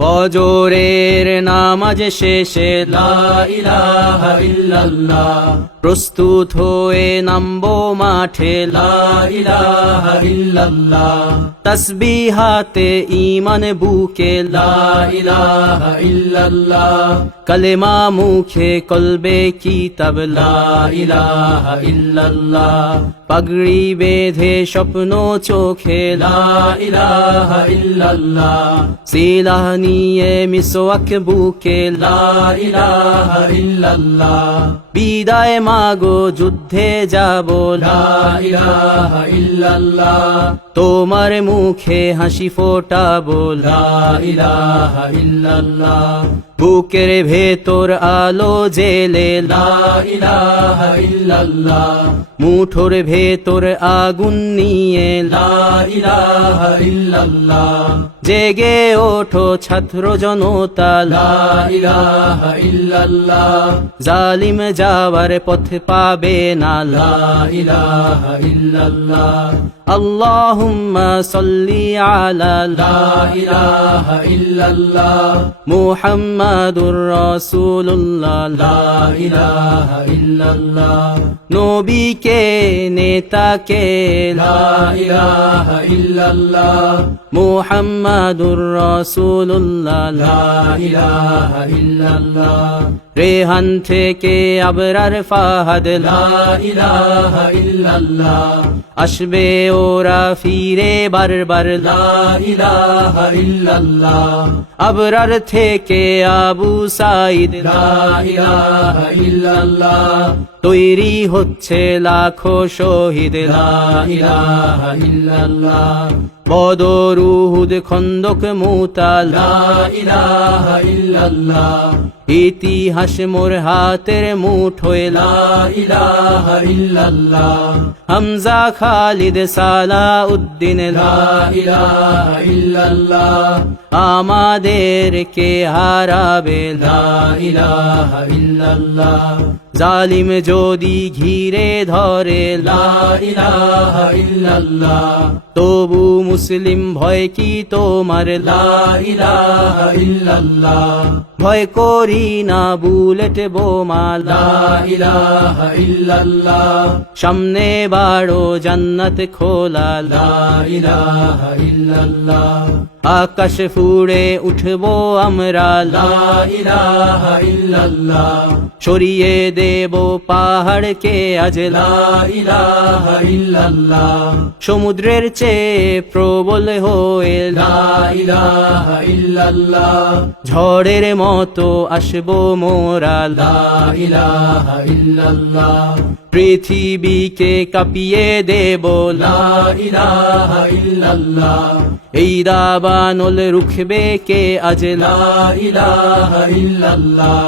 ফজরের নামাজ শেষে লা ইলাহা ইল্লাল্লাহ, প্রস্তুত হয়ে নামবো মাঠে লা ইলাহা ইল্লাল্লাহ, তাসবিহাতে ঈমান বুকে লা ইলাহা ইল্লাল্লাহ, কালেমা মুখে কলবে কিতাব লা ইলাহা ইল্লাল্লাহ, পাগড়ি বেঁধে স্বপ্ন চোখে লা ইলাহা ইল্লাল্লাহ, সিলাহ নিয়ে মিসওয়াক বুকে লা ইলাহা ইল্লাল্লাহ, বিদায় মাগো যুদ্ধে যাব লা ইলাহা ইল্লাল্লাহ, তোমার মুখে হাসি ফোটাবো লা ইলাহা ইল্লাল্লাহ, বুকের ভেতর আলো জেলে লা ইলাহা ইল্লাল্লাহ, মুঠোর ভেতর আগুন নিয়ে লা ইলাহা ইল্লাল্লাহ, জেগে ওঠো ছাত্র জনতা লা ইলাহা ইল্লাল্লাহ, জালিম যাওয়ার পথ পাবে না লা ইলাহা ইল্লাল্লাহ, আল্লাহুম্মা সাল্লি আলা লা ইলাহা ইল্লাল্লাহ, মুহাম্মাদুর রাসূলুল্লাহ লা ইলাহা ইল্লাল্লাহ, নবীকে নেতাকে লা ইলাহা ইল্লাল্লাহ, মুহাম্মাদুর রাসূলুল্লাহ লা ইলাহা ইল্লাল্লাহ, রেহান থেকে আবরার ফাহাদ লা ইলাহা ইল্লাল্লাহ, আসবে ওরা ফিরে বারবার লা ইলাহা ইল্লাল্লাহ, আবরার থেকে আবু সাঈদ লা ইলাহা ইল্লাল্লাহ, তৈরি হচ্ছে লাখো শহীদ লা ইলাহা ইল্লাল্লাহ, বদর উহুদ খন্দক মুতা লা ইলাহা ইল্লাল্লাহ, ইতিহাস মোর হাতের মুঠোয় লা ইলাহা ইল্লাল্লাহ, হামজা খালিদ সালাউদ্দিন লা ইলাহা ইল্লাল্লাহ, আমাদেরকে হারাবে লা ইলাহা ইল্লাল্লাহ, জালিম যদি ঘিরে ধরে লা ইলাহা ইল্লাল্লাহ, তবু মুসলিম ভয় কি তোমার লা ইলাহা ইল্লাল্লাহ, ভয় করি না বুলেট বোমা লা ইলাহা ইল্লাল্লাহ, সামনে বাড়ো জান্নাত খোলা লা ইলাহা ইল্লাল্লাহ, আকাশ ফুড়ে উঠবো আমরা লা ইলাহা ইল্লাল্লাহ, সরিয়ে দেব পাহাড়কে আজ লা ইলাহা ইল্লাল্লাহ, সমুদ্রের চেয়ে প্রবল হয়ে লা ইলাহা ইল্লাল্লাহ, ঝড়ের মতো আসবো মোরা লা ইলাহা ইল্লাল্লাহ, পৃথিবীকে কাঁপিয়ে দেব লা ইলাহা ইল্লাল্লাহ, এই দাবানল রুখবে কে আজ লা ইলাহা ইল্লাল্লাহ,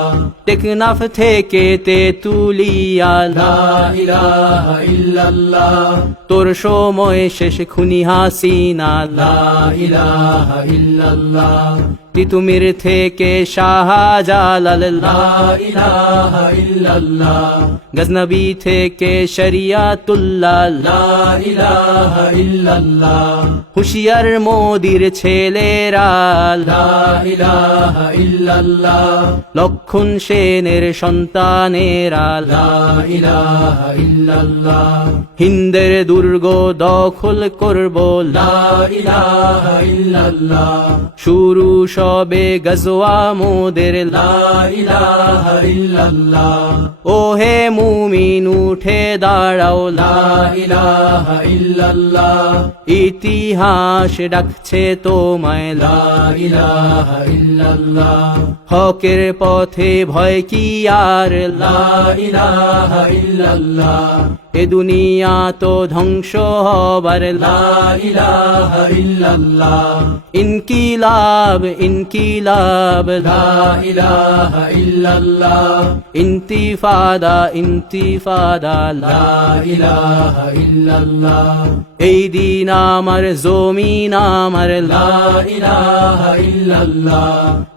টেকনাফ থেকে তেতুলিয়া লা ইলাহা ইল্লাল্লাহ, তোর সময় শেষ খুনি হাসিনা লা ইলাহা ইল্লাল্লাহ, তিতুমির থেকে শাহজালাল লা ইলাহা ইল্লাল্লাহ, গজনবী থেকে শরিয়াতুল্লাহ লা ইলাহা ইল্লাল্লাহ, হুশিয়ার মোদির ছেলেরা লা ইলাহা ইল্লাল্লাহ, লক্ষণ সেনের সন্তানেরা লা ইলাহা ইল্লাল্লাহ, হিন্দের দুর্গ দখল করব লা ইলাহা ইল্লাল্লাহ, শুরু সবে গজওয়া মোদের লা ইলাহা ইল্লাল্লাহ, ও হে মুমিন উঠে দাঁড়াও লা ইলাহা ইল্লাল্লাহ, ইতিহাস ডাকছে তোমায় লা ইলাহা ইল্লাল্লাহ, হকের পথে ভয় কি আর লা ইলাহা ইল্লাল্লাহ, এ দুনিয়া তো ধ্বংস হবার লা ইলাহা ইল্লাল্লাহ, ইনকিলাব ইনকিলাব লা ইলাহা ইল্লাল্লাহ, ইন্তিফাদা ইন্তিফাদা লা ইলাহা ইল্লাল্লাহ, এই দিন আমার জমিন আমার লা ইলাহা ইল্লাল্লাহ,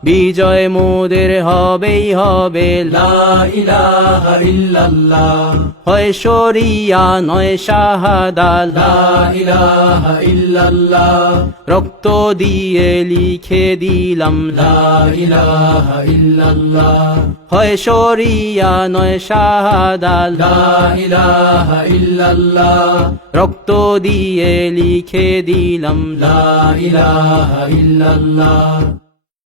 বিজয় মোদের হবেই হবে লা ইলাহা ইল্লাল্লাহ, হয় শরীর শরিয়া নয় শাহাদা লা ইলাহা ইল্লাল্লাহ রক্ত দিয়ে লিখে দিলাম লা ইলাহা ইল্লাল্লাহ হয় শরিয়া নয় শাহাদা লা ইলাহা ইল্লাল্লাহ রক্ত দিয়ে লিখে দিলাম লা ইলাহা ইল্লাল্লাহ